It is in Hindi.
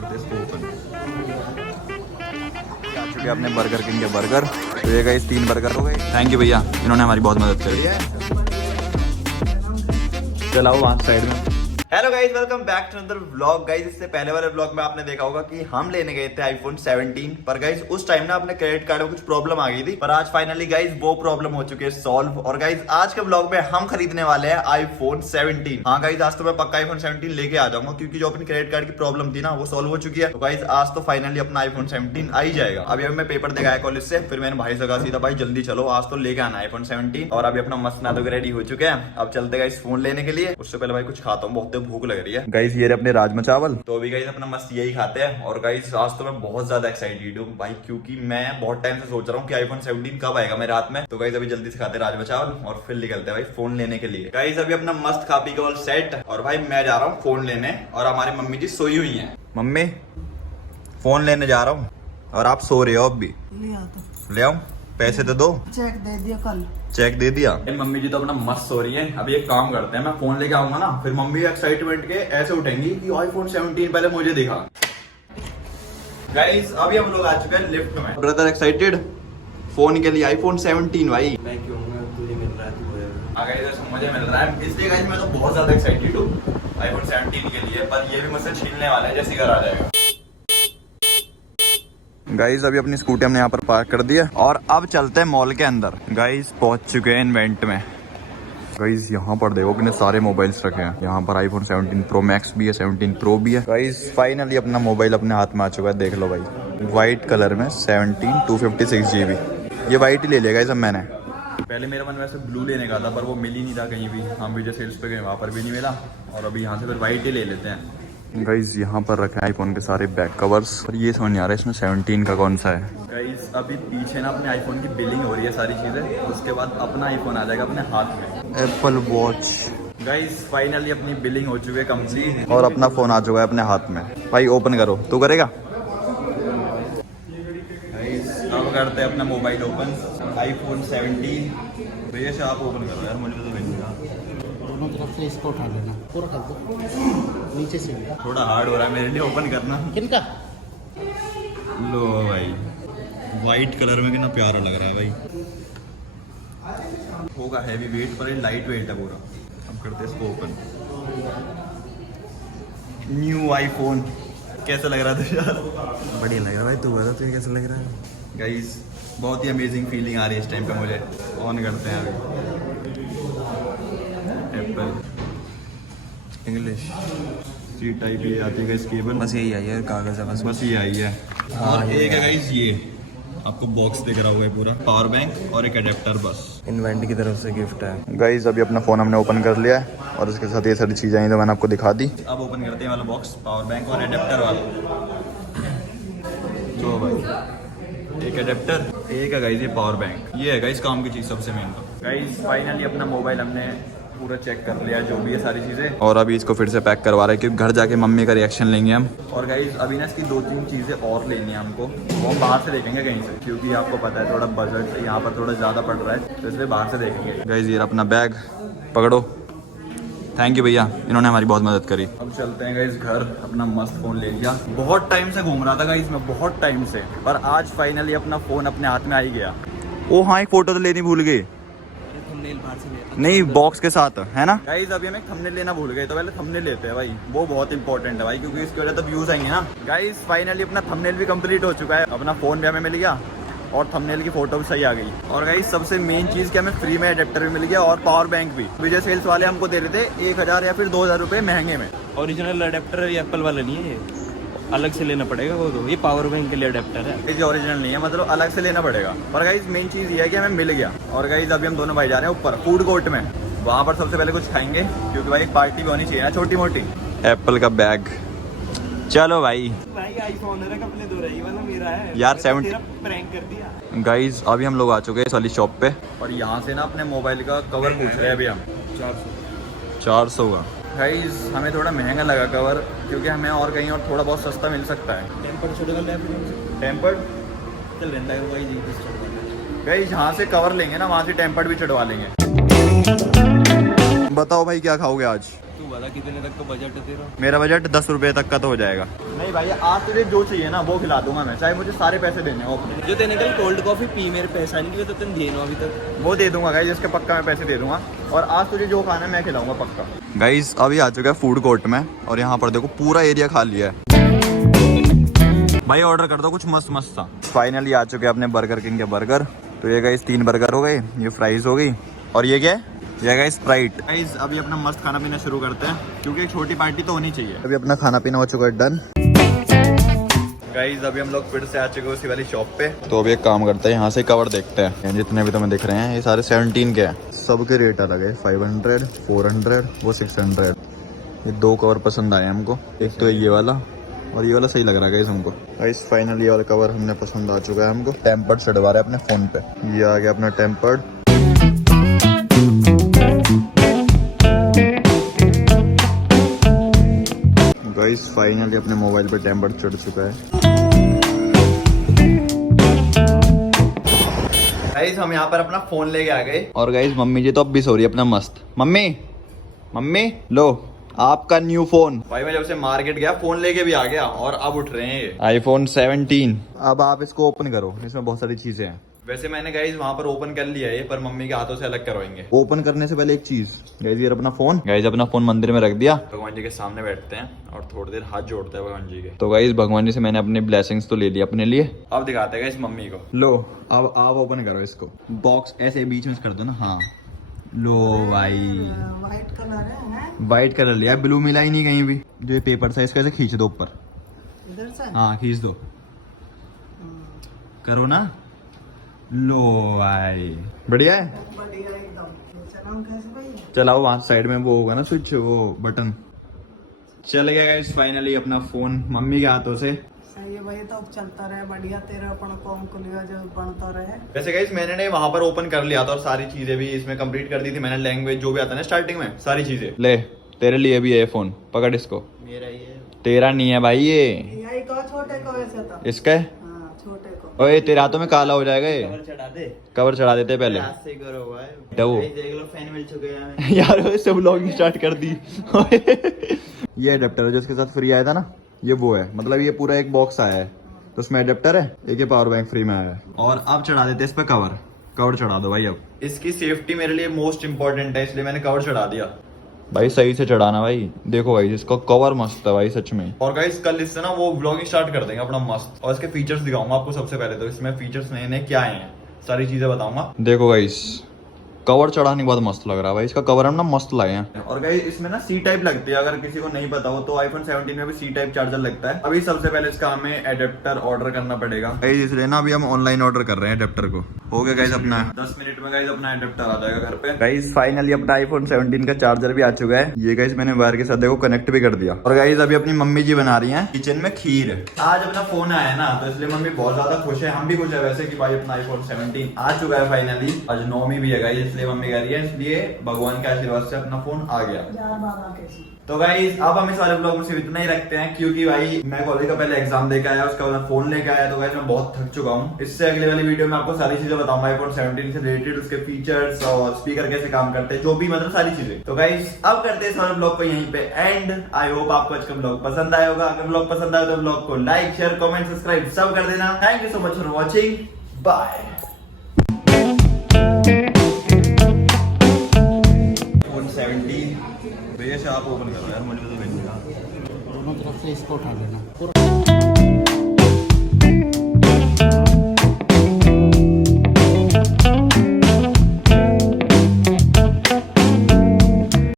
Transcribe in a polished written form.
करते हैं इसको ओपन। आ चुके हैं अपने बर्गर किंग के बर्गर। तो ये गाइस 3 बर्गर हो गए। थैंक यू भैया, इन्होंने हमारी बहुत मदद करी है। चलाओ वहाँ साइड में। Hello guys, welcome back to another vlog. Guys इससे पहले वाले व्लॉग में आपने देखा होगा कि हम लेने गए थे आईफोन 17, पर गाइस उस टाइम ना अपने क्रेडिट कार्ड में कुछ प्रॉब्लम आ गई थी, पर आज फाइनली गाइस वो प्रॉब्लम हो चुकी है सॉल्व। और गाइस आज के व्लॉग में हम खरीदने वाले हैं आईफोन 17। हाँ गाइस, आज तो मैं पक्का आईफोन 17 लेके आ जाऊंगा, क्योंकि जो अपनी क्रेडिट कार्ड की प्रॉब्लम थी ना वो सॉल्व हो चुकी है। तो गाइस आज तो फाइनली अपना आईफोन 17 आ ही जाएगा। अभी मैं पेपर देगा कॉलेज से, फिर मैंने भाई से कहा सीधा भाई जल्दी चलो आज तो लेके आना आईफोन 17। और अभी अपना मस्त नादो रेडी हो चुके हैं। अब चलते गाइस फोन लेने के लिए। उससे पहले भाई कुछ खाता हूँ, बहुत भूख लग रही है। गाइस ये अपने राजमा चावल, तो अभी गाइस अपना मस्त यही खाते हैं। और गाइस आज तो मैं बहुत ज्यादा एक्साइटेड हूँ भाई, क्योंकि मैं बहुत टाइम से सोच रहा हूँ कि आईफोन 17 कब आएगा मेरे हाथ में। तो गाइस अभी जल्दी से खाते हैं राजमा चावल और फिर निकलते हैं भाई फोन लेने के लिए। गाइस अभी अपना मस्त खा पी के ऑल सेट, और भाई मैं जा रहा हूँ फोन लेने। और हमारी मम्मी जी सोई हुई है। मम्मी फोन लेने जा रहा हूँ और आप सो रहे हो। अब भी ले आऊं? पैसे तो दो। चेक दे दिया कल। चेक दे दिया। मम्मी जी तो अपना मस्त हो रही है। अभी एक काम करते हैं, मैं फोन लेके आऊंगा ना, फिर मम्मी एक्साइटमेंट के ऐसे उठेंगी कि आईफोन 17 पहले मुझे दिखा। गाइस अभी हम लोग आ चुके हैं लिफ्ट में। ब्रदर एक्साइटेड फोन के लिए, आईफोन 17 भाई। मैं क्यों, तुझे मिल रहा है तू। मुझे मिल रहा है, इसलिए गाइस मैं तो बहुत ज्यादा एक्साइटेड हूँ आईफोन 17 के लिए। पर ये भी मुझसे छीनने वाला है जैसे घर आ जाएगा। गाइस अभी अपनी स्कूटी हमने यहाँ पर पार्क कर दी है और अब चलते हैं मॉल के अंदर। गाइस पहुंच चुके हैं इवेंट में। गाइस यहाँ पर देखो कितने सारे मोबाइल्स रखे हैं। यहाँ पर आईफोन 17 प्रो मैक्स भी है, 17 प्रो भी है। गाइस फाइनली अपना मोबाइल अपने हाथ में आ चुका है। देख लो भाई, व्हाइट कलर में 17 256 GB। ये व्हाइट ही ले लिया गाइस अब मैंने। पहले मेरा मन वैसे ब्लू लेने का था, पर वो मिल ही नहीं था कहीं भी। हम विजय सेल्स पे गए, वहाँ पर भी नहीं मिला। और अभी यहाँ से फिर व्हाइट ही ले लेते हैं। गाइस यहाँ पर रखे हैं आईफोन के सारे बैक कवर्स, और ये समझ नहीं आ रहा है इसमें 17 का कौन सा है। गाइस अभी पीछे ना अपने आईफोन की बिलिंग हो रही है सारी चीजें, उसके बाद अपना आईफोन आ जाएगा अपने हाथ में। Apple watch. गाइस फाइनली अपनी बिलिंग हो चुकी है कंप्लीट और अपना फोन आ चुका है अपने हाथ में। भाई ओपन करो, तू करेगा? गाइस अब करते हैं अपना मोबाइल ओपन, आईफोन 17। भैया से आप ओपन करो यार, मुझे तो भेजिएगा। दोनों तरफ से इसको उठा लेना, पूरा कर दो नीचे से। थोड़ा हार्ड हो रहा है मेरे लिए ओपन करना। किनका? लो भाई, वाइट कलर में कितना प्यारा लग रहा है भाई। होगा हैवी वेट, पर ये लाइट वेट है पूरा। अब करते हैं इसको ओपन। न्यू आईफोन कैसा लग रहा था यार? बढ़िया लग रहा है भाई, तू बता तुझे कैसा लग रहा है? गाइस बहुत ही अमेजिंग फीलिंग आ रही है इस टाइम पे मुझे। ऑन करते हैं अभी। एप्पल इंग्लिश सी टाइप ये आती है केबल, बस यही आई है, कागज है बस ये आई है। और एक है गाइस ये आपको बॉक्स दिख रहा हुआ है पूरा, पावर बैंक और एक अडेप्टर बस। इन्वेंट की तरफ से गिफ्ट है। गाइस अभी अपना फोन हमने ओपन कर लिया है और इसके साथ ये सारी चीजें आई तो मैंने आपको दिखा दी। अब ओपन करते हैं वाला बॉक्स, पावर बैंक और अडेप्टर वाला। जो भाई एक अडेप्टर, एक है गाइस ये पावर बैंक। ये है गाइस काम की चीज सबसे मेन। तो गाइस फाइनली अपना मोबाइल हमने पूरा चेक कर लिया जो भी है सारी चीजें, और अभी इसको फिर से पैक करवा रहे हैं क्योंकि घर जाके मम्मी का रिएक्शन लेंगे हम। और गाइस अभी ना इसकी 2-3 चीजें और लेनी है हमको, वो हम बाहर से देखेंगे कहीं से, क्योंकि आपको पता है थोड़ा बजट यहाँ पर थोड़ा ज्यादा पड़ रहा है, तो इसलिए बाहर से देखेंगे। गाइस ये अपना बैग पकड़ो। थैंक यू भैया, इन्होंने हमारी बहुत मदद करी। अब चलते हैं गाइस घर, अपना मस्त फोन ले लिया। बहुत टाइम से घूम रहा था गाइस मैं, बहुत टाइम से, पर आज फाइनली अपना फोन अपने हाथ में आ ही गया। ओ हाँ, एक फोटो तो लेनी भूल गई। नहीं बॉक्स के साथ है ना। गाइस अभी हम एक थंबनेल लेना भूल गए, तो पहले थंबनेल लेते हैं भाई, वो बहुत इंपॉर्टेंट है भाई, क्योंकि इसकी वजह से व्यूज आएंगे ना। गाइस फाइनली अपना थंबनेल भी कंप्लीट हो चुका है, अपना फोन भी हमें मिल गया और थंबनेल की फोटो भी सही आ गई। और गाइस सबसे मेन चीज कि हमें फ्री में अडेप्टर भी मिल गया और पावर बैंक भी। विजय सेल्स वाले हमको दे रहे थे 1000 या फिर 2000 रुपए महंगे में। ओरिजिनल अडेप्टर है, ये एप्पल वाला नहीं है, ये अलग से लेना पड़ेगा। वो तो ये पावर बैंक के लिए अडेप्टर है, ये ओरिजिनल नहीं है, मतलब अलग से लेना पड़ेगा। पर गाइस मेन चीज ये है कि हमें मिल गया। और गाइस अभी हम दोनों भाई जा रहे हैं ऊपर फूड कोर्ट में, वहाँ पर सबसे पहले कुछ खाएंगे, क्योंकि भाई एक पार्टी भी होनी चाहिए ना छोटी मोटी। एप्पल का बैग, चलो भाई। आईफोन अपने दो रही वाला मेरा है यार 70 प्रैंक कर दिया। गाइस अभी हम लोग आ चुके हैं इस वाली शॉप पे, और यहाँ से ना अपने मोबाइल का कवर पूछ रहे हैं अभी हम। 400 का। गाइस हमें थोड़ा महंगा लगा कवर, क्योंकि हमें और कहीं और थोड़ा बहुत सस्ता मिल सकता है। टेम्पर्ड चल रहता है वही जी। गाइस यहाँ से कवर लेंगे ना, वहाँ से टेम्पर्ड भी चढ़वा लेंगे। बताओ भाई क्या खाओगे आज? तू बता कितने तक का बजट है तेरा? मेरा बजट 10 रुपये तक का तो हो जाएगा। नहीं भाई आज तुझे जो चाहिए ना वो खिला दूंगा मैं, चाहे मुझे सारे पैसे देने हो अपने। जो तेने कल कोल्ड कॉफी पी मेरे पैसा नहीं दिया तो तुम दिए ना अभी तक। वो दे दूंगा गाइस, इसके पक्का मैं पैसे दे दूंगा। और आज तुझे जो खाना है मैं खिलाऊंगा पक्का। गाइस अभी आ चुका है फूड कोर्ट में और यहाँ पर देखो पूरा एरिया खाली है। भाई ऑर्डर कर दो कुछ मस्त मस्त सा। फाइनली आ चुके हैं अपने बर्गर किंग के बर्गर। तो ये गाइस 3 बर्गर हो गए, ये फ्राइज हो गई और ये क्या है, ये गाइस स्प्राइट। गाइस अभी अपना मस्त खाना पीना शुरू करते हैं क्योंकि एक छोटी पार्टी तो होनी चाहिए। अभी अपना खाना पीना हो चुका है डन। गाइस अभी हम लोग फिर से आ चुके हैं उसी वाली शॉप पे। तो अभी एक काम करते हैं, यहाँ से कवर देखते हैं। जितने भी तुम्हें दिख रहे हैं ये सारे 17 के हैं, सबके रेट अलग है। 500, 400, वो 600। ये 2 कवर पसंद आए हमको, एक तो ये वाला और ये वाला सही लग रहा है गाइस हमको। गाइस फाइनली ये वाला कवर हमने पसंद आ चुका है हमको। टेम्पर्ड चढ़वा रहे हैं अपने फोन पे, ये आ गया अपना टेम्पर्ड। गाइस फाइनली अपने मोबाइल पे टेम्पर्ड चढ़ चुका है। गाइस हम यहाँ पर अपना फोन लेके आ गए और गाइस मम्मी जी तो अब भी सो रही है अपना मस्त। मम्मी मम्मी लो आपका न्यू फोन। भाई मैं जब से मार्केट गया फोन लेके भी आ गया और अब उठ रहे हैं ये आईफोन 17। अब आप इसको ओपन करो, इसमें बहुत सारी चीजें हैं। वैसे मैंने गाइस वहां पर ओपन कर लिया है पर मम्मी के हाथों से अलग करवाएंगे। ओपन करने से पहले एक चीज गाइस, ये अपना फोन। गाइस अपना फोन मंदिर में रख दिया, भगवान जी के सामने बैठते हैं और थोड़ी देर हाथ जोड़ते हैं भगवान जी के। तो गाइस भगवान जी से मैंने अपनी ब्लेसिंग्स तो ले ली अपने लिए। अब दिखाते हैं गाइस मम्मी को। लो अब आप ओपन करो इसको। बॉक्स ऐसे बीच में कर दो ना। हाँ लो भाई वाइट कलर है। व्हाइट कलर लिया, ब्लू मिला ही नहीं कहीं भी। जो ये पेपर था इसको ऐसे खींच दो ऊपर, इधर से। हाँ खींच दो, करो ना। लो भाई बढ़िया है, बढ़िया एकदम। चलाऊं कैसे भाई? चलाओ वहाँ साइड में वो होगा ना स्विच, वो बटन। चल गया गाइस फाइनली अपना फोन मम्मी के हाथों से। सही है भाई, तो अब चलता रहे बढ़िया, तेरा अपन कॉम खुलेगा जो बनता रहे। वैसे गाइस मैंने वहां पर ओपन कर लिया था और सारी चीजें भी इसमें कंप्लीट कर दी थी मैंने। लैंग्वेज जो भी आता है ना स्टार्टिंग में सारी चीजें। ले तेरे लिए भी है फोन, पकड़ इसको। मेरा ही है। तेरा नहीं है भाई ये, यही को छोटे को वैसे था। इसका है। हाँ छोटे को। ओए तेरे हाथों में काला हो जाएगा ये। कवर चढ़ा दे। कवर चढ़ा देते हैं पहले। हाथ से करो भाई। तो वो देख लो फैन मिल चुके हैं। यार वैसे व्लॉगिंग स्टार्ट कर दी। ये अडेप्टर है जो इसके साथ फ्री आया था ना, ये वो है। मतलब ये पूरा एक बॉक्स आया है तो उसमें अडेप्टर है, एक ये पावर बैंक फ्री में आया है। और अब चढ़ा देते इस पे कवर। कवर चढ़ा दो भाई। अब इसकी सेफ्टी मेरे लिए मोस्ट इंपॉर्टेंट है इसलिए मैंने कवर चढ़ा दिया। भाई सही से चढ़ाना भाई। देखो भाई इसका कवर मस्त है भाई सच में। और गाइस कल इससे ना वो व्लॉगिंग स्टार्ट कर देंगे अपना मस्त। और इसके फीचर्स दिखाऊंगा आपको सबसे पहले। तो इसमें फीचर्स नए नए क्या हैं सारी चीजें बताऊंगा। देखो गाइस कवर चढ़ाने के बाद मस्त लग रहा है भाई। इसका कवर हम ना मस्त लाए हैं। और गाइस इसमें ना सी टाइप लगती है, अगर किसी को नहीं पता हो तो आईफोन 17 में भी सी टाइप चार्जर लगता है। अभी सबसे पहले इसका हमें एडेप्टर ऑर्डर करना पड़ेगा गाइस, इसलिए ना अभी हम ऑनलाइन ऑर्डर कर रहे हैं एडेप्टर को। हो गया गाइस अपना 10 मिनट में गाइस अपना एडेप्टर आ जाएगा घर पे। गाइस फाइनली अपना आईफोन 17 का चार्जर भी आ चुका है। ये गाइस मैंने वायर के साथ देखो कनेक्ट भी कर दिया। और गाइस अभी अपनी मम्मी जी बना रही है किचन में खीर। आज अपना फोन आया है ना तो इसलिए मम्मी बहुत ज्यादा खुश है, हम भी खुश है वैसे कि भाई अपना आईफोन 17 आ चुका है फाइनली। आज 9वीं भी है गाइस इसलिए मम्मी कह रही है, इसलिए भगवान के आशीर्वाद से अपना फोन आ गया। तो गाइस अब हम इस वाले ब्लॉग में सिर्फ इतना ही रखते हैं क्योंकि भाई मैं कॉलेज का पहले एग्जाम देके आया, उसके बाद फोन लेके आया। तो गाइस मैं बहुत थक चुका हूँ। इससे अगले वाली वीडियो में आपको सारी चीजें बताऊंगा आईफोन 17 से रिलेटेड, उसके फीचर्स और स्पीकर कैसे काम करते हैं, जो भी मतलब सारी चीजें। तो गाइस अब करते हैं इस वाले ब्लॉग को यहीं पे एंड। आई होप आपको आज का ब्लॉग पसंद आया होगा। अगर ब्लॉग पसंद आया तो ब्लॉग को लाइक शेयर कमेंट सब्सक्राइब सब कर देना। Thank you so much for watching, bye. भैया से आप ओपन करो यार, मुझे तो दोनों तरफ से इसको उठा लेना पूरा।